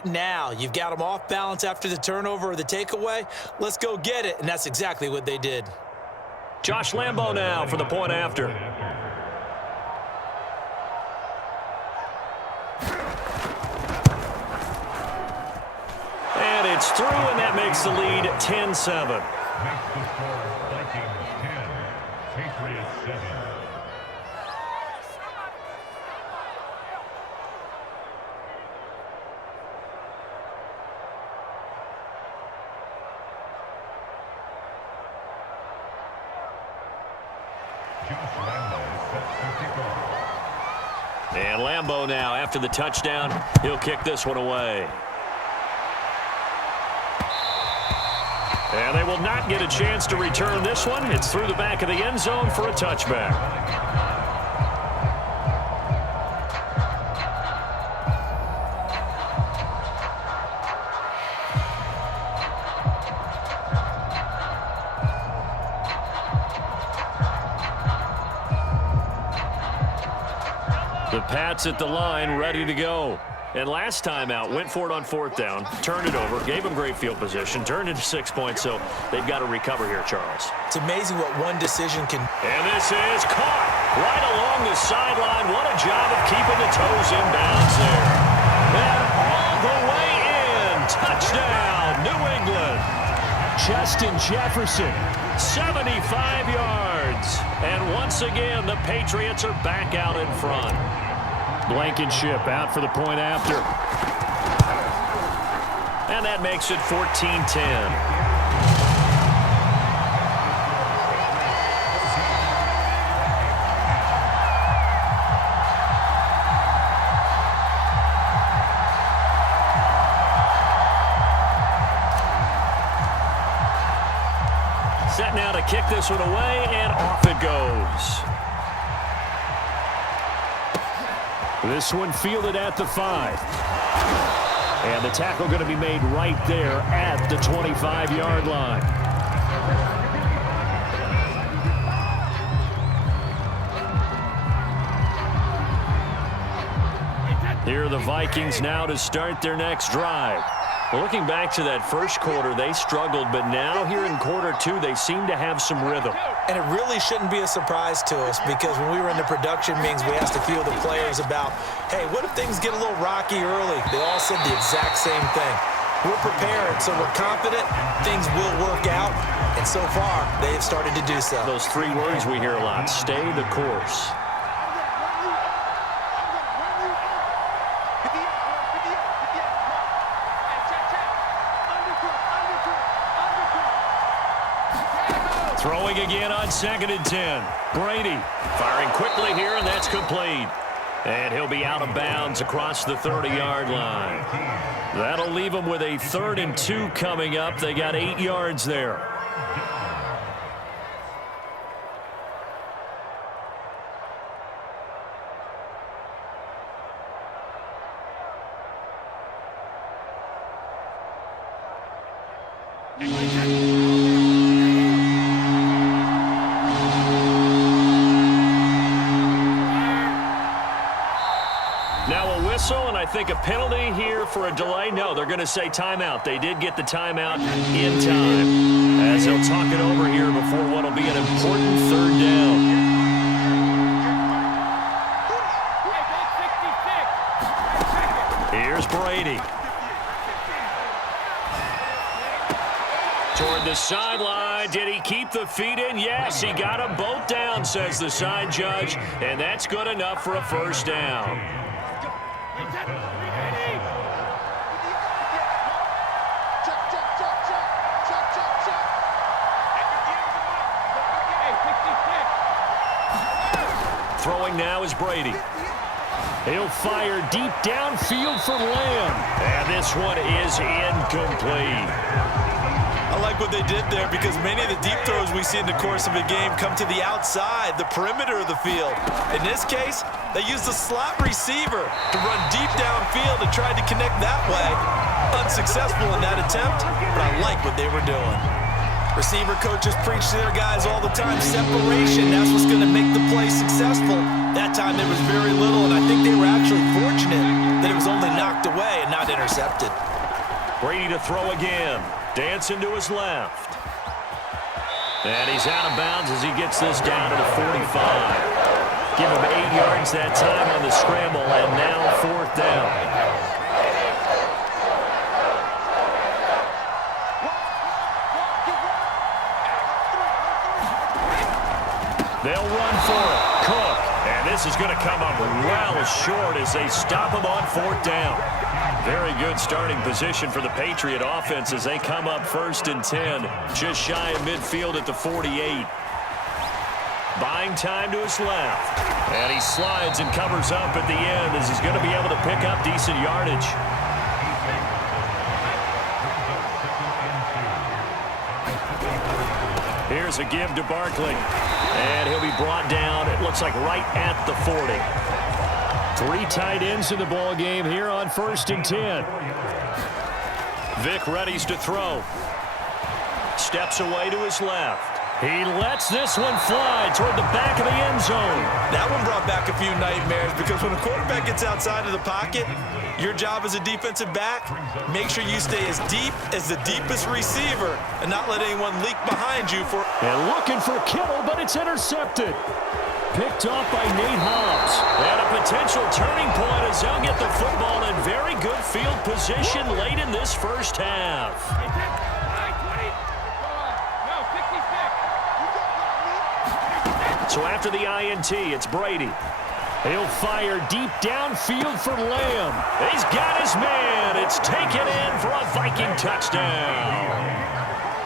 right now. You've got them off balance after the turnover or the takeaway. Let's go get it, and that's exactly what they did. Josh Lambo now for the point after. And it's through, and that makes the lead 10-7. And Lambo now, after the touchdown, he'll kick this one away. And they will not get a chance to return this one. It's through the back of the end zone for a touchback. The Pats at the line, ready to go. And last time out, went for it on fourth down, turned it over, gave them great field position, turned it to 6 points, so they've got to recover here, Charles. It's amazing what one decision can... And this is caught right along the sideline. What a job of keeping the toes in bounds there. And all the way in. Touchdown, New England. Justin Jefferson, 75 yards. And once again, the Patriots are back out in front. Blankenship out for the point after. And that makes it 14-10. Set now to kick this one away, and off it goes. This one fielded at the 5. And the tackle going to be made right there at the 25-yard line. Here are the Vikings now to start their next drive. Well, looking back to that first quarter, they struggled, but now here in quarter 2, they seem to have some rhythm. And it really shouldn't be a surprise to us because when we were in the production meetings, we asked a few of the players about, hey, what if things get a little rocky early? They all said the exact same thing. We're prepared, so we're confident things will work out, and so far, they have started to do so. Those 3 words we hear a lot, stay the course. Throwing again on 2nd and 10. Brady firing quickly here, and that's complete. And he'll be out of bounds across the 30-yard line. That'll leave him with a 3rd and 2 coming up. They got 8 yards there. And I think a penalty here for a delay. No, they're going to say timeout. They did get the timeout in time as they'll talk it over here before what will be an important 3rd down. Here's Brady. Toward the sideline. Did he keep the feet in? Yes, he got them both down, says the side judge, and that's good enough for a 1st down. Throwing now is Brady. He'll fire deep downfield for Lamb. And this one is incomplete. I like what they did there because many of the deep throws we see in the course of a game come to the outside, the perimeter of the field. In this case, they used the slot receiver to run deep downfield and tried to connect that way. Unsuccessful in that attempt, but I like what they were doing. Receiver coaches preach to their guys all the time, separation, that's what's going to make the play successful. That time there was very little, and I think they were actually fortunate that it was only knocked away and not intercepted. Brady to throw again. Dancing to his left. And he's out of bounds as he gets this down to the 45. Give him 8 yards that time on the scramble, and now 4th down. They'll run for it. Cook. And this is going to come up well short as they stop him on 4th down. Very good starting position for the Patriot offense as they come up 1st and 10. Just shy of midfield at the 48. Buying time to his left. And he slides and covers up at the end as he's going to be able to pick up decent yardage. Here's a give to Barkley. And he'll be brought down, it looks like right at the 40. 3 tight ends in the ball game here on 1st and 10. Vic readies to throw. Steps away to his left. He lets this one fly toward the back of the end zone. That one brought back a few nightmares because when a quarterback gets outside of the pocket, your job as a defensive back, make sure you stay as deep as the deepest receiver and not let anyone leak behind you for... And looking for Kittle, but it's intercepted. Picked off by Nate Hobbs. And a potential turning point as they'll get the football in very good field position late in this first half. So after the INT, it's Brady. He'll fire deep downfield for Lamb. He's got his man. It's taken in for a Viking touchdown.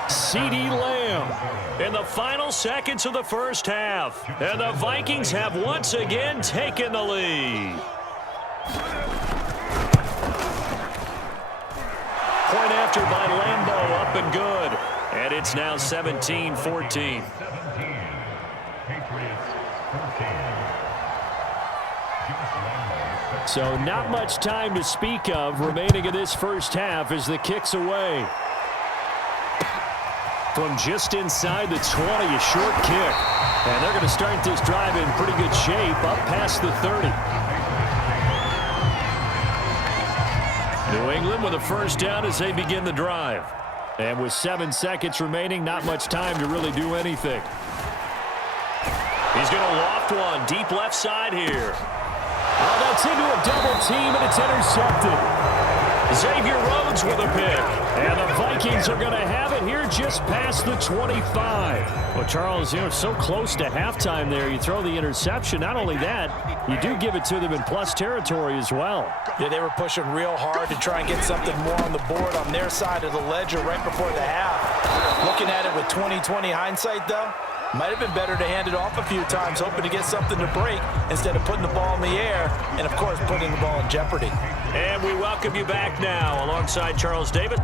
CeeDee Lamb in the final seconds of the first half. And the Vikings have once again taken the lead. Point after by Lambeau, up and good. And it's now 17-14. So not much time to speak of remaining in this first half as the kick's away. From just inside the 20, a short kick. And they're going to start this drive in pretty good shape up past the 30. New England with a first down as they begin the drive. And with 7 seconds remaining, not much time to really do anything. He's going to loft one deep left side here. Well, that's into a double team, and it's intercepted. Xavier Rhodes with a pick. And the Vikings are going to have it here just past the 25. Well, Charles, so close to halftime there. You throw the interception. Not only that, you do give it to them in plus territory as well. Yeah, they were pushing real hard to try and get something more on the board on their side of the ledger right before the half. Looking at it with 20/20 hindsight, though, might have been better to hand it off a few times, hoping to get something to break instead of putting the ball in the air and, of course, putting the ball in jeopardy. And we welcome you back now alongside Charles Davis.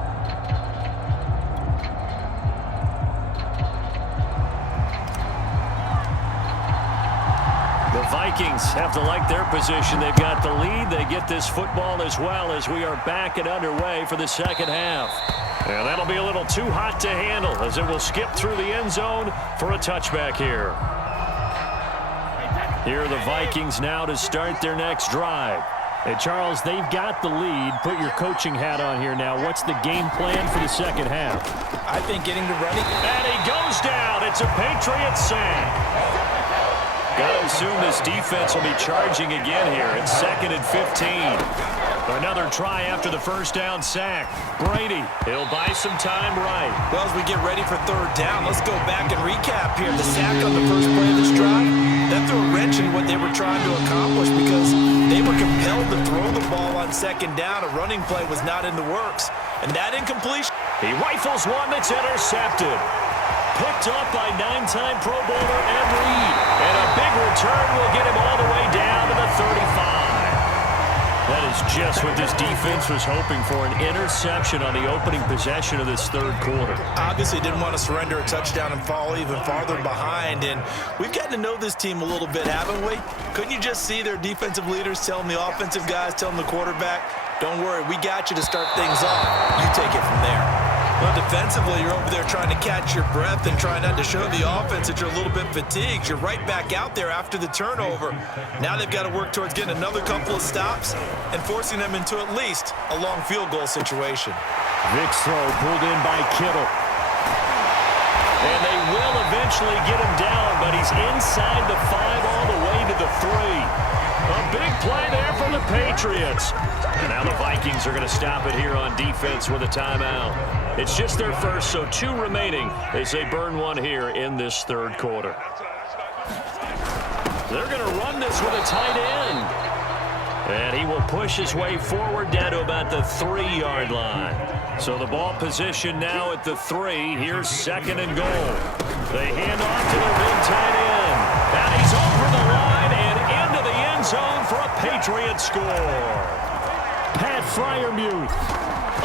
The Vikings have to like their position. They've got the lead. They get this football as well as we are back and underway for the second half. And that'll be a little too hot to handle as it will skip through the end zone for a touchback here. Here are the Vikings now to start their next drive. And Charles, they've got the lead. Put your coaching hat on here now. What's the game plan for the second half? I think getting to running. And he goes down. It's a Patriot sack. Got to assume this defense will be charging again here. It's 2nd and 15. Another try after the first down sack. Brady, he'll buy some time right. Well, as we get ready for 3rd down, let's go back and recap here. The sack on the first play of this drive, that threw a wrench in what they were trying to accomplish because they were compelled to throw the ball on 2nd down. A running play was not in the works. And that incompletion. He rifles one that's intercepted. Picked up by 9-time Pro Bowler Ed Reed. And a big return will get him all the way down to the 35. That is just what this defense was hoping for, an interception on the opening possession of this 3rd quarter. Obviously didn't want to surrender a touchdown and fall even farther behind. And we've gotten to know this team a little bit, haven't we? Couldn't you just see their defensive leaders telling the offensive guys, telling the quarterback, don't worry, we got you to start things off. You take it from there. Well, defensively, you're over there trying to catch your breath and trying not to show the offense that you're a little bit fatigued. You're right back out there after the turnover. Now they've got to work towards getting another couple of stops and forcing them into at least a long field goal situation. Vic's throw pulled in by Kittle. And they will eventually get him down, but he's inside the 5 all the way to the 3. A big play there for the Patriots. And now the Vikings are going to stop it here on defense with a timeout. It's just their first, so 2 remaining as they burn one here in this third quarter. They're going to run this with a tight end. And he will push his way forward down to about the 3-yard line. So the ball position now at the 3. Here's 2nd and goal. They hand off to their big tight end. And he's over the line and into the end zone for a Patriot score. Pat Freiermuth,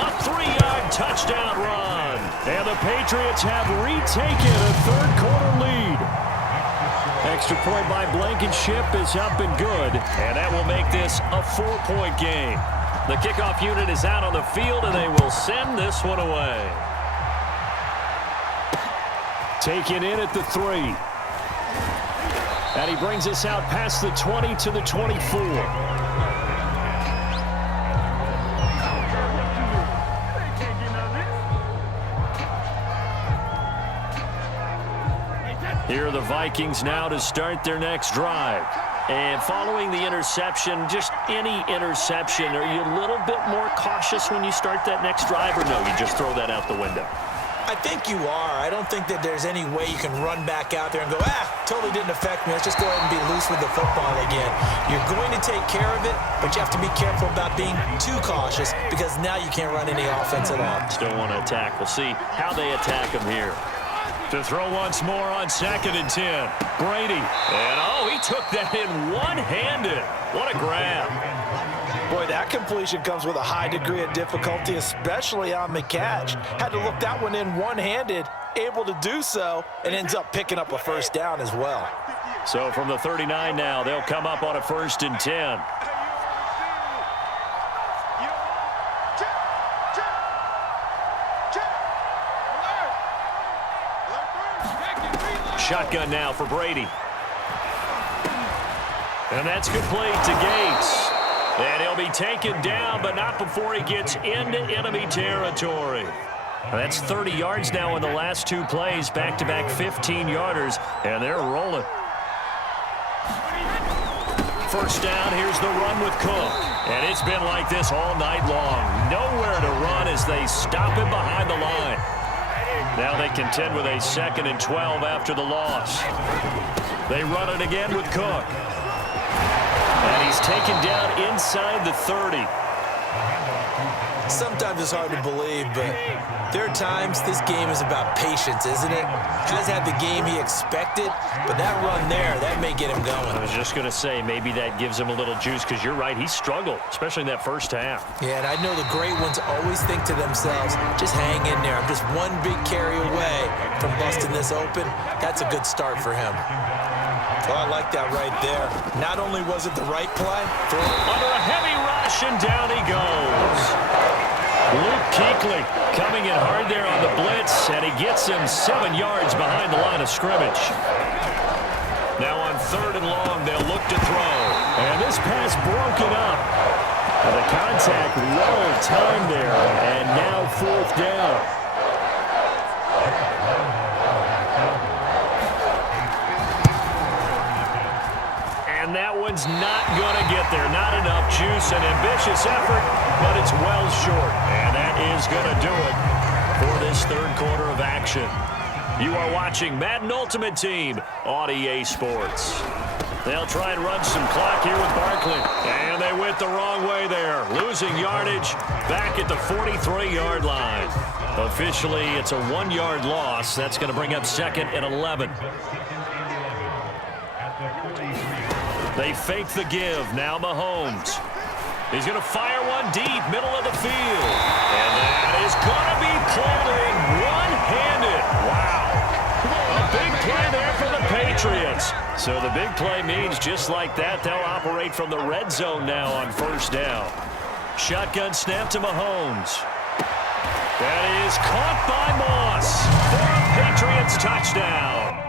a 3-yard touchdown run. And the Patriots have retaken a third-quarter lead. Extra point by Blankenship is up and good, and that will make this a 4-point game. The kickoff unit is out on the field, and they will send this one away. Taken in at the 3. And he brings us out past the 20 to the 24. Here are the Vikings now to start their next drive. And following the interception, just any interception, are you a little bit more cautious when you start that next drive, or no, you just throw that out the window? I think you are. I don't think that there's any way you can run back out there and go, totally didn't affect me. Let's just go ahead and be loose with the football again. You're going to take care of it, but you have to be careful about being too cautious because now you can't run any offense at all. Still want to attack. We'll see how they attack him here. To throw once more on 2nd and 10. Brady. And, he took that in one-handed. What a grab. Boy, that completion comes with a high degree of difficulty, especially on the catch. Had to look that one in one-handed, able to do so, and ends up picking up a first down as well. So from the 39 now, they'll come up on a 1st and 10. Shotgun now for Brady. And that's complete to Gates. And he'll be taken down, but not before he gets into enemy territory. That's 30 yards now in the last 2 plays, back-to-back 15-yarders, and they're rolling. First down, here's the run with Cook. And it's been like this all night long. Nowhere to run as they stop him behind the line. Now they contend with a 2nd and 12 after the loss. They run it again with Cook. And he's taken down inside the 30. Sometimes it's hard to believe, but there are times this game is about patience, isn't it? He doesn't have the game he expected, but that run there, that may get him going. I was just going to say, maybe that gives him a little juice, because you're right, he struggled, especially in that first half. Yeah, and I know the great ones always think to themselves, just hang in there. I'm just one big carry away from busting this open. That's a good start for him. Oh, I like that right there. Not only was it the right play, under a heavy rush, and down he goes. Luke Kuechly coming in hard there on the blitz, and he gets him 7 yards behind the line of scrimmage. Now on 3rd and long, they'll look to throw. And this pass broken up. And the contact well timed there, and now 4th down. And that one's not going to get there. Not enough juice, an ambitious effort, but it's well short. And that is going to do it for this third quarter of action. You are watching Madden Ultimate Team on EA Sports. They'll try and run some clock here with Barkley. And they went the wrong way there. Losing yardage back at the 43-yard line. Officially, it's a 1-yard loss. That's going to bring up 2nd and 11. They fake the give. Now Mahomes. He's going to fire one deep, middle of the field. And that is going to be pulled in one-handed. Wow. A big play there for the Patriots. So the big play means just like that, they'll operate from the red zone now on 1st down. Shotgun snap to Mahomes. That is caught by Moss for a Patriots touchdown.